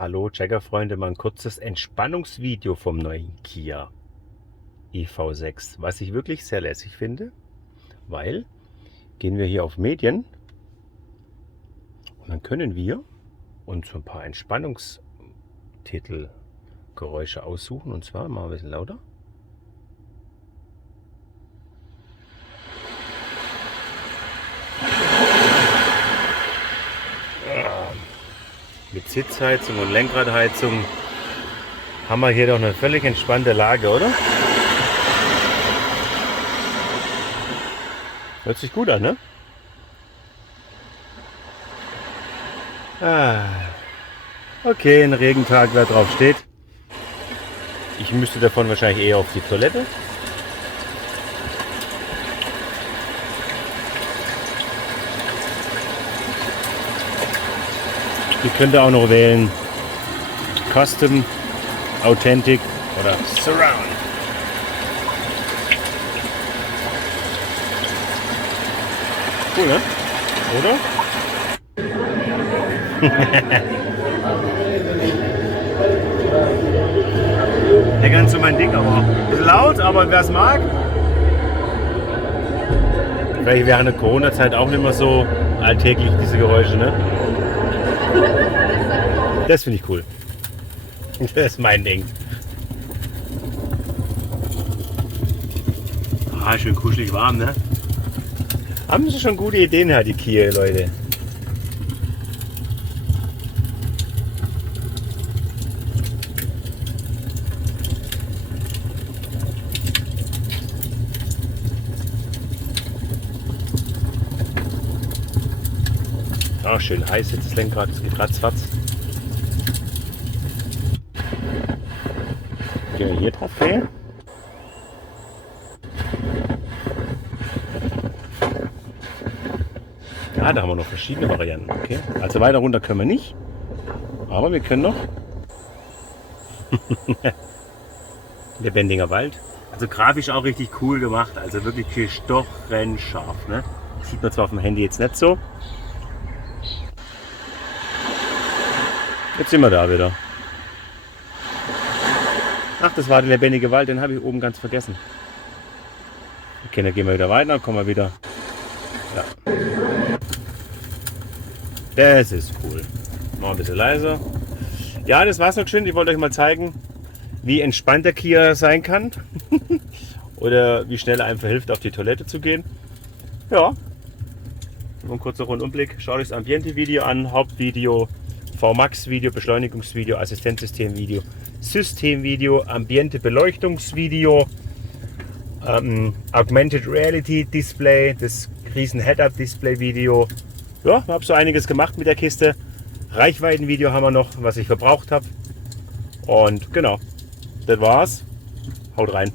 Hallo Checker-Freunde, mal ein kurzes Entspannungsvideo vom neuen Kia EV6, was ich wirklich sehr lässig finde, weil gehen wir hier auf Medien und dann können wir uns so ein paar Entspannungstitelgeräusche aussuchen, und zwar mal ein bisschen lauter. Mit Sitzheizung und Lenkradheizung haben wir hier doch eine völlig entspannte Lage, oder? Hört sich gut an, ne? Okay, ein Regentag, wer drauf steht. Ich müsste davon wahrscheinlich eher auf die Toilette. Ihr könnt auch noch wählen Custom, Authentic oder Surround. Cool, ne? Oder? Ja, ganz so mein Ding, aber ist laut, aber wer es mag. Vielleicht während der Corona-Zeit auch nicht mehr so alltäglich, diese Geräusche, ne? Das finde ich cool. Das ist mein Ding. Schön kuschelig warm, ne? Haben sie schon gute Ideen, die Kia, Leute. Schön heiß jetzt das Lenkrad, es geht ratzfatz. Gehen wir hier drauf, okay? Ja, da haben wir noch verschiedene Varianten, okay? Also weiter runter können wir nicht, aber wir können noch Lebendiger Wald. Also grafisch auch richtig cool gemacht, also wirklich stochenscharf, ne? Sieht man zwar auf dem Handy jetzt nicht so. Jetzt sind wir da wieder. Ach, das war der lebendige Wald, den habe ich oben ganz vergessen. Okay, dann gehen wir wieder weiter, kommen wir wieder. Ja. Das ist cool. Mal ein bisschen leiser. Ja, das war's noch schön. Ich wollte euch mal zeigen, wie entspannt der Kia sein kann. Oder wie schnell er einem verhilft, auf die Toilette zu gehen. Ja. Nur ein kurzer Rundumblick. Schaut euch das Ambiente-Video an, Hauptvideo, VMAX-Video, Beschleunigungsvideo, Assistenzsystem-Video, Systemvideo, Ambiente-Beleuchtungsvideo, Augmented Reality Display, das riesen Head-Up-Display-Video. Ja, ich habe so einiges gemacht mit der Kiste. Reichweitenvideo haben wir noch, was ich verbraucht habe. Und genau, das war's. Haut rein.